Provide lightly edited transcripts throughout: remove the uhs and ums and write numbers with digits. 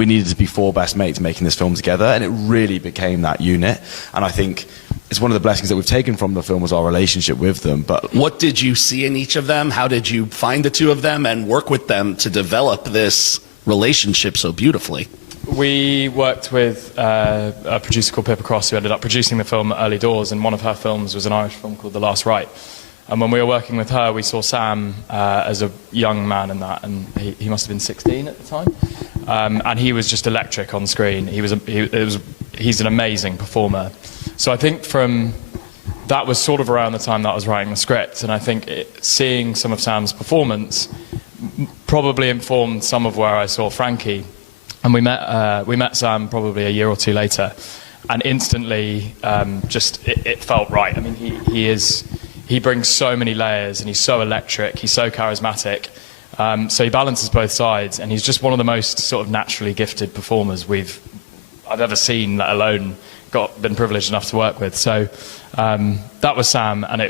We needed to be four best mates making this film together, and it really became that unit. And I think it's one of the blessings that we've taken from the film was our relationship with them. But what did you see in each of them? How did you find the two of them and work with them to develop this relationship so beautifully? We worked with a producer called Pippa Cross, who ended up producing the film Early Doors, and one of her films was an Irish film called The Last Rite. And when we were working with her, we saw Sam as a young man in that, and he must have been 16 at the time. And he was just electric on screen. He's an amazing performer. So I think that was sort of around the time that I was writing the script, and I think seeing some of Sam's performance probably informed some of where I saw Frankie. And we met Sam probably a year or two later, and instantly it felt right. I mean, he brings so many layers, and he's so electric, he's so charismatic. So he balances both sides, and he's just one of the most sort of naturally gifted performers I've ever seen, let alone been privileged enough to work with. So that was Sam, and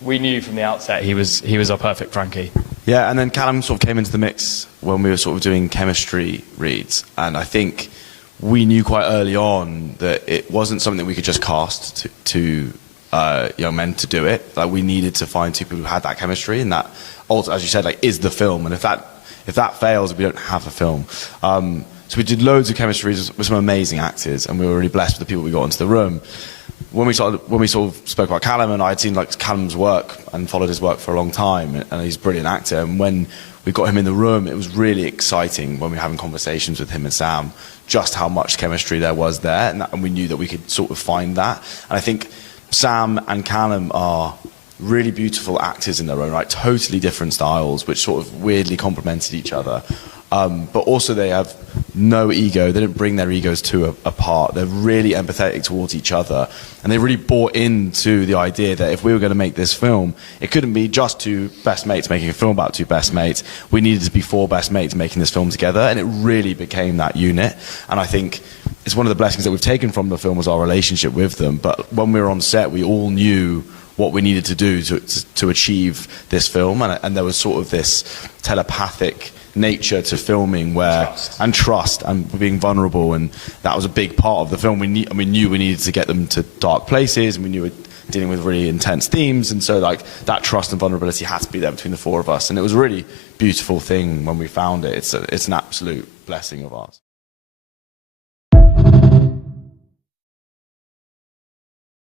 we knew from the outset he was our perfect Frankie. Yeah, and then Callum sort of came into the mix when we were sort of doing chemistry reads, and I think we knew quite early on that it wasn't something that we could just cast to young men to do it. Like, we needed to find two people who had that chemistry, and that also, as you said, like, is the film. And if that fails, we don't have a film. So we did loads of chemistry with some amazing actors, and we were really blessed with the people we got into the room. When we sort of spoke about Callum, and I had seen like Callum's work and followed his work for a long time, and he's a brilliant actor. And when we got him in the room, it was really exciting when we were having conversations with him and Sam, just how much chemistry there was there, and we knew that we could sort of find that. And I think Sam and Callum are really beautiful actors in their own right, totally different styles, which sort of weirdly complemented each other. But also they have no ego. They don't bring their egos apart. They're really empathetic towards each other. And they really bought into the idea that if we were going to make this film, it couldn't be just two best mates making a film about two best mates. We needed to be four best mates making this film together. And it really became that unit. And I think it's one of the blessings that we've taken from the film was our relationship with them. But when we were on set, we all knew what we needed to do to achieve this film. And there was sort of this telepathic nature to filming trust and being vulnerable, and that was a big part of the film. We knew we needed to get them to dark places, and we knew we were dealing with really intense themes, and so like that trust and vulnerability had to be there between the four of us, and it was a really beautiful thing when we found it. It's an absolute blessing of ours.